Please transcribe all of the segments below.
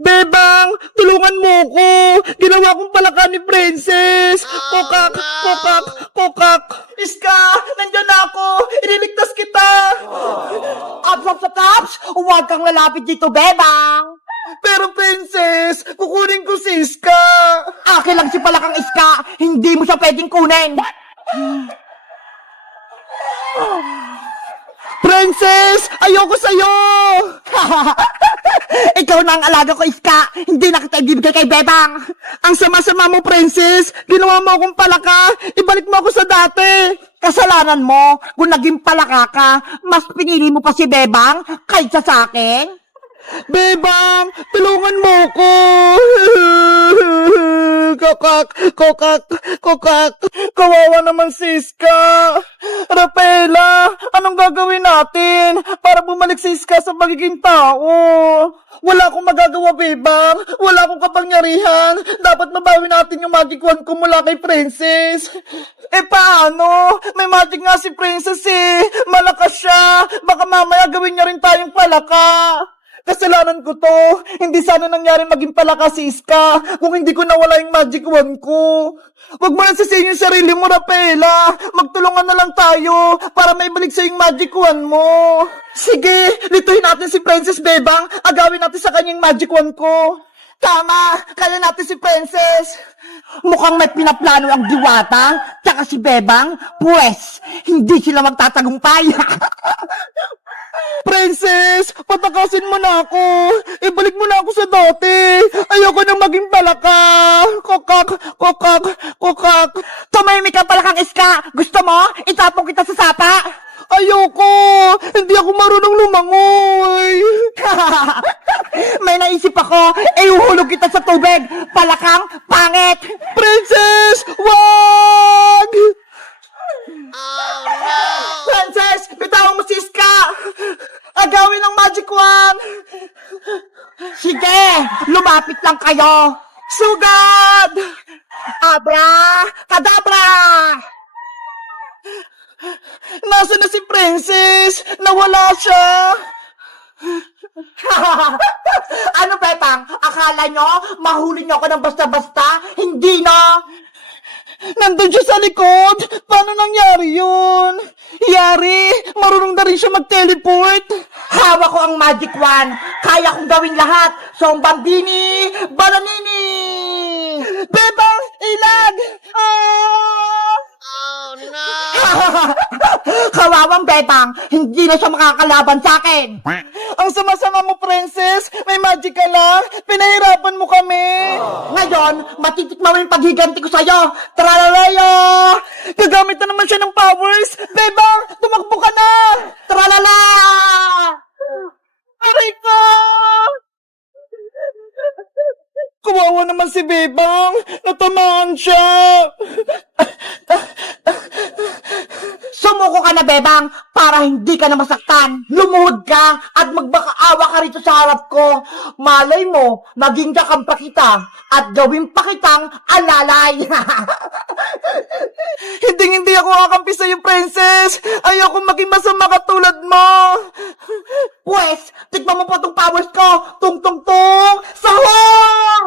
Bebang, tulungan mo ko. Ginawa kong palaka ni Princess. Kokak, kokak, kokak. Iska, nandyan ako. Iniligtas kita. Taps! Huwag kang lalapit dito, Bebang! Pero Princess, kukunin ko si Iska. Akin lang si Palakang Iska! Hindi mo siya pwedeng kunin! Princess, ayoko sa'yo. Ikaw na ang alaga ko, Iska! Hindi na kita ibibigay kay Bebang! Ang sama-sama mo, Princess. Ginawa mo akong palaka. Ibalik mo ako sa dati. Kasalanan mo kung naging palaka ka, mas pinili mo pa si Bebang kaysa sa akin? Bebang, tulungan mo ko. Kokak, kokak, kokak. Kawawa naman si Iska. Rafaela, anong gagawin natin para bumalik si Iska sa magiging tao? Wala akong magagawa, Bebang. Wala akong kapangyarihan. Dapat mabawi natin yung magic wand ko mula kay Princess. Paano? May magic nga si Princess eh. Malakas siya. Baka mamaya gawin niya rin tayong palaka. Kasalanan ko to. Hindi sana nangyari maging palaka si Iska kung hindi ko nawala yung magic wand ko. Huwag mo na sisihin yung sarili mo, Rafaela. Magtulungan na lang tayo para maibalik sa yung magic wand mo. Sige, lituhin natin si Princess Bebang. Agawin natin sa kanyang magic wand ko. Tama, kaya natin si Princess. Mukhang may pinaplano ang Diwata, tsaka si Bebang, pues, hindi sila magtatagumpay. Princess, patakasin mo na ako. Ibalik mo na ako sa dati. Ayoko nang maging palaka. Kokak, kokak, kokak. Tumahimik ka Palakang Iska! Gusto mo? Itapong kita sa sapa! Ayoko. Hindi ako marunong lumangoy. May naisip ako, ihuhulog kita sa tubig! Palakang pangit! Princess, wag! Oh no! Princess, bitawan mo si Iska. Agawin ang magic wand. Sige, lumapit lang kayo! Sugad! Abra! Kadabra! Nasaan na si Princess? Nawala siya. Ano, Pepang? Akala nyo, mahuli nyo ako ng basta-basta? Hindi, no? Nandun siya sa likod. Paano nangyari yun? Yari, marunong na rin siya mag-teleport. Hawak ko ang magic wand. Kaya kong gawin lahat. So, Bambini, Bananini! Bebang, ilag! Ah! Oh no! Kawawang Bebang, hindi na siya makakalaban sa akin. Ang sama-sama mo, Princess. May magic ka lang. Pinahirapan mo kami. Ngayon, matitikman mo yung paghiganti ko sa'yo. Tralalayo! Gagamit na naman siya ng powers. Bebang, tumakbo ka na. Tralala! Aray ko! Kawawa naman si Bebang. Natamaan siya. Sumuko ka na, Bebang, para hindi ka na masaktan. Lumuhod ka at magbakaawa ka rito sa harap ko. Malay mo, maging kakampa kita at gawin pa kitang alalay. Hindi ako kakampi sa'yo, Princess. Ayoko maging masama katulad mo. Pwes, tikman mo po itong powers ko. Tung-tung-tung! Sahur!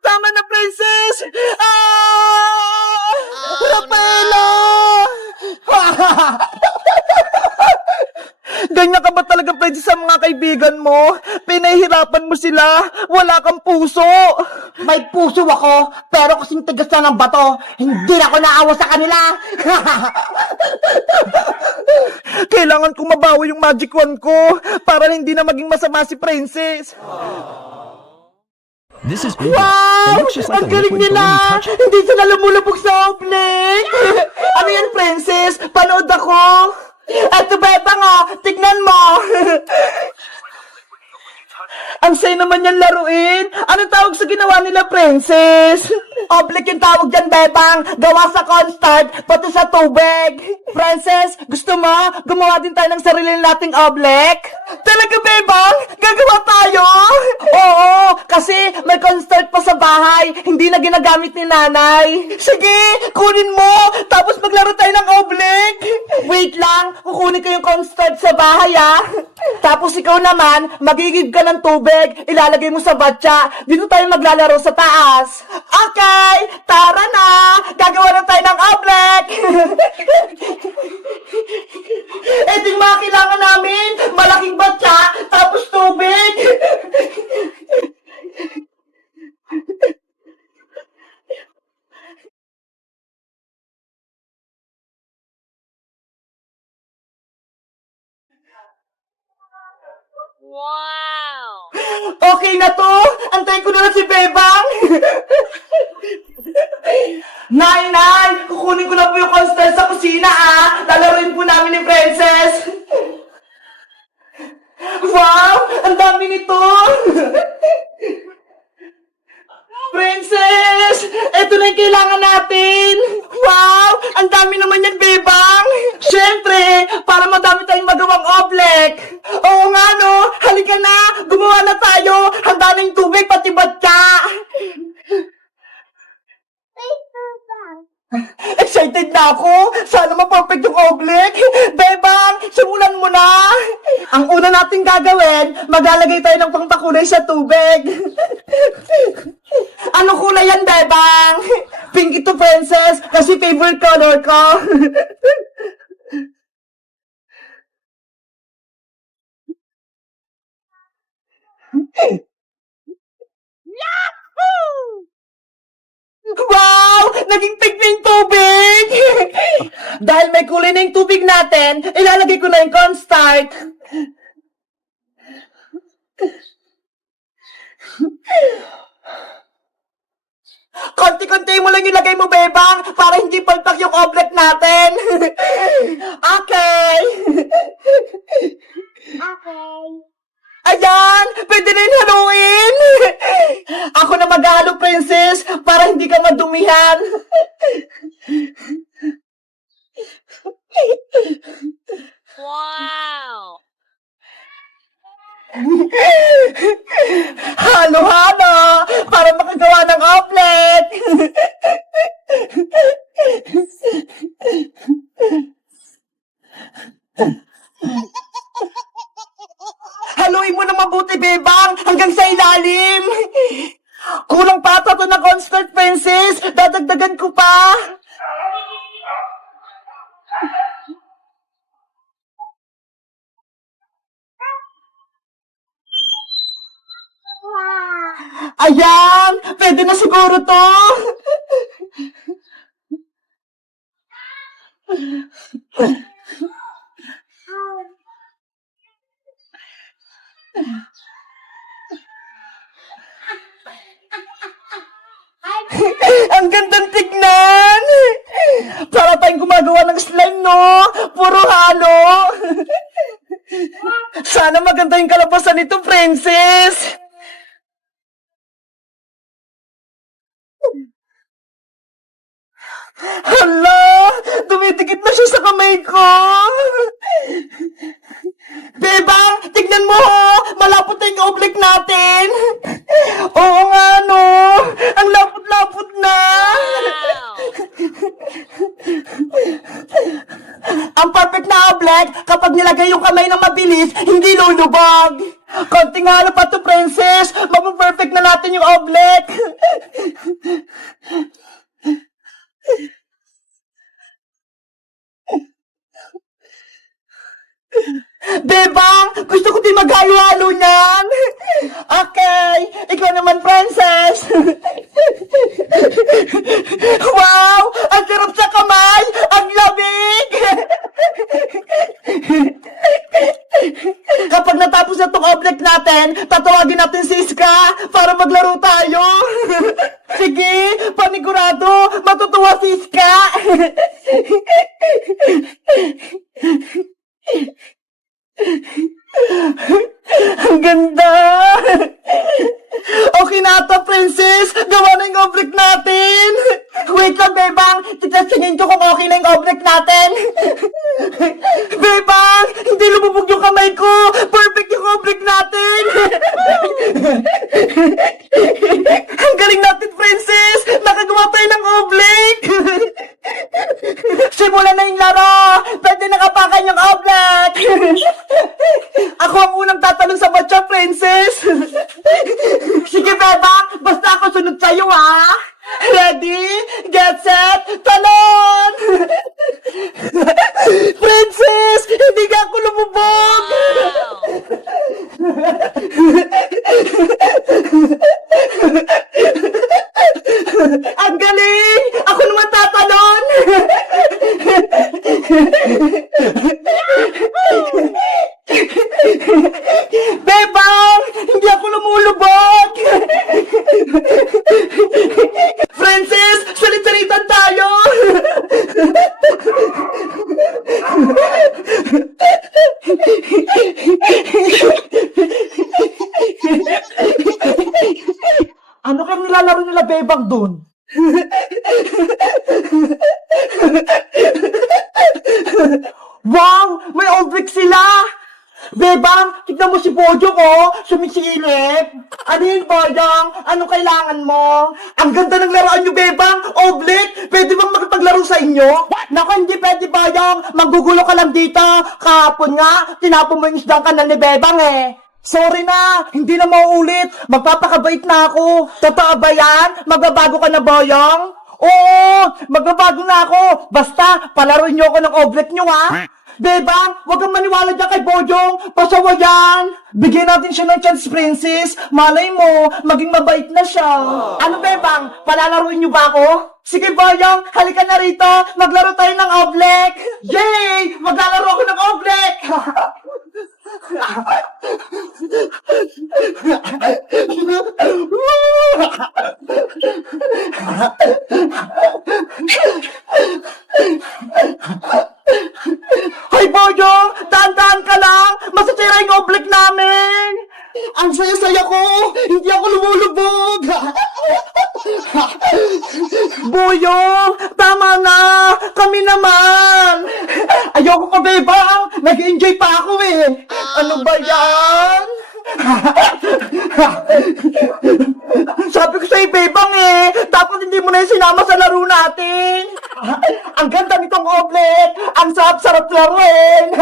Tama na, Princess. Ah! Rafaela! Ganyan ka ba talaga, Princess, sa mga kaibigan mo? Pinahihirapan mo sila. Wala kang puso. May puso ako, pero kasing tigas na ng bato, hindi na ako naawa sa kanila. Kailangan kong mabawi yung magic wand ko para hindi na maging masama si Princess. This is Bingo. It Wow! looks just like Ang a galing liquid, but when you nila! touch it, Hindi sila lumulubog sa obleng! Ano yan, Princess? Panood ako. Eto, Bebang, oh! Tignan mo! Ang saya naman yan laruin. Anong tawag sa ginawa nila, Princess? Oblek yung tawag dyan, Bebang. Gawa sa cornstarch, pati sa tubig. Princess, gusto mo? Gumawa din tayo ng sarili nating oblek? Talaga, Bebang? Gagawa tayo? Oo, kasi may cornstarch pa sa bahay. Hindi na ginagamit ni nanay. Sige, kunin mo. Tapos maglaro tayo ng oblek. Wait lang, kukunin ko yung cornstarch sa bahay, ah. Tapos ikaw naman, magigib ka ng tubig. Ilalagay mo sa batya. Dito tayo maglalaro sa taas. Okay, tara na! Gagawa na tayo ng oblek! Ito yung mga kailangan namin. Malaking batya, tapos tubig. Wow! Okay na to! Antayin ko na lang si Bebang! Nay! Kukunin ko na po yung cornstarch sa kusina, ah! Lalaroin po namin ni Princess! Wow! Ang dami nito! Princess! Ito na yung kailangan natin! Wow! Ang dami naman yan, Bebang! Siyempre, para madami tayong magawang oblek! Oo nga, no? Halika na! Gumawa na tayo! Handa na yung tubig, pati batya! Excited na ako! Sana ma-perfect yung oblek! Bebang, simulan mo na! Ang una natin gagawin, maglalagay tayo ng pangpakulay sa tubig. Ano kulay yan, Bebang? Pink ito, Princess, kasi favorite color ko. Wow! Naging pink na yung tubig! Dahil may kulay na yung tubig natin, ilalagay ko na yung cornstarch. Konti-konti mo lang ilagay mo, Bebang, para hindi palpak yung oblek natin. Okay. Ayan! Pwede na yung haluin! Ako na maghahalo, Princess, para hindi ka madumihan. Wow! Halo-halo! Para makagawa ng omelet! Haluin mo na mabuti, Bebang, hanggang sa ilalim! Kulang pa ata to na cornstarch, Princess! Dadagdagan ko pa! Ayan! Pwede na siguro to! Ang gandang tignan! Para tayong gumagawa ng slime, no? Puro halo! Sana maganda yung kalabasan nito, Princess! Hala! Dumidikit na siya sa kamay ko! Bebang, tignan mo ho! Malapot na yung oblek natin! Oo nga, no? Ang lapot-lapot na! Wow! Ang perfect na oblek, kapag nilagay yung kamay ng mabilis, hindi lulubog! Konting halo pa to, Princess! Mapaperfect na natin yung oblek! Bebang, gusto ko din maghalo-halo niyan. Okay, ikaw naman, Princess. Wow, ang sarap sa kamay, ang lamig. Kapag natapos na itong oblek natin, tatawagin natin si Iska para maglaro tayo. Sige, panigurado, matutuwa si Iska. Ang ganda! Okay Okay na to, princess! Gawa na yung oblek natin! Wait lang, Bebang. Titasingin ko kung okay na yung oblek natin. Bebang! Hindi lumubog yung kamay ko! Perfect yung oblek natin! Ang galing natin, princess! Nakagawa tayo ng oblek! Simulan na yung laro. Pwede nakapakan yung oblek. Ako ang unang tatanong sa batya, princess! Sige, Bebang. Basta ako sunod sa'yo, ha? Ready? Get set? Talon! Princess! Hindi ka ako lumubog! Wow! Ang galing! Ako naman tatalon! Bebang! Hindi ako lumulubog! Francis! Salit-salitan tayo! Ano kang nilalaro nila, Bebang, dun? Wow! May oblek sila! Bebang, tignan mo si Bojo ko, sumisilip. Ano yun, Boyong? Anong kailangan mo? Ang ganda ng laruan nyo, Bebang! Oblek! Pwede bang makipaglaro sa inyo? Naku, hindi pwede, Boyong. Maggugulo ka lang dito. Kahapon nga, tinapon mo yung isdang kanan ni Bebang eh. Sorry na! Hindi na mauulit! Magpapakabait na ako! Totoo ba yan? Magbabago ka na, Boyong? Oo! Magbabago na ako! Basta, palaruin nyo ako ng oblek nyo, ha? Bebang, huwag kang maniwala dyan kay Bojong. Pasawa yan. Bigyan natin siya ng chance, princess! Malay mo, maging mabait na siya! Ano, Bebang? Palalaruin niyo ba ako? Sige, Boyong! Halika na rito! Maglaro tayo ng oblek! Yay! Maglalaro ako ng oblek! Hoy, Boyong! Dahan-dahan ka lang! Masasira yung oblek namin! Ang saya-saya ko! Hindi ako lumulubog! Boyong! Tama na! Kami naman! Ayoko pa, Bebang! Nag-enjoy pa ako eh! Ano ba yan? Sabi ko sa'yo, Bebang eh! Dapat hindi mo na yung sinama sa laro natin! Ang ganda nitong oblek! Ang sarap-sarap laruin!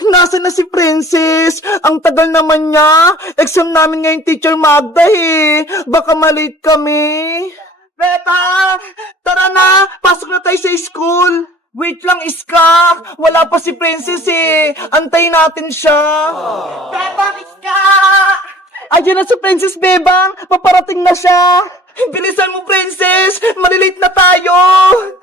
Nasaan na si Princess? Ang tagal naman niya. Exam namin ngayon, Teacher Magda eh. Baka malate kami. Beta! Tara na! Pasok na tayo sa school! Wait lang, Iska! Wala pa si Princess eh. Antayin natin siya. Bebang, Iska! Ayun na si Princess, Bebang! Paparating na siya! Bilisan mo, Princess! Malilate na tayo!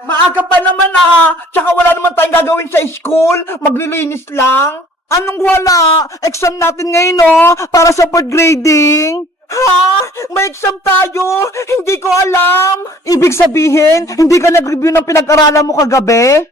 Maaga pa naman ah! Tsaka wala naman tayong gagawin sa school! Maglilinis lang! Anong wala? Exam natin ngayon, no? Para sa fourth grading! Ha? May exam tayo? Hindi ko alam! Ibig sabihin, hindi ka nag-review ng pinag-aralan mo kagabi?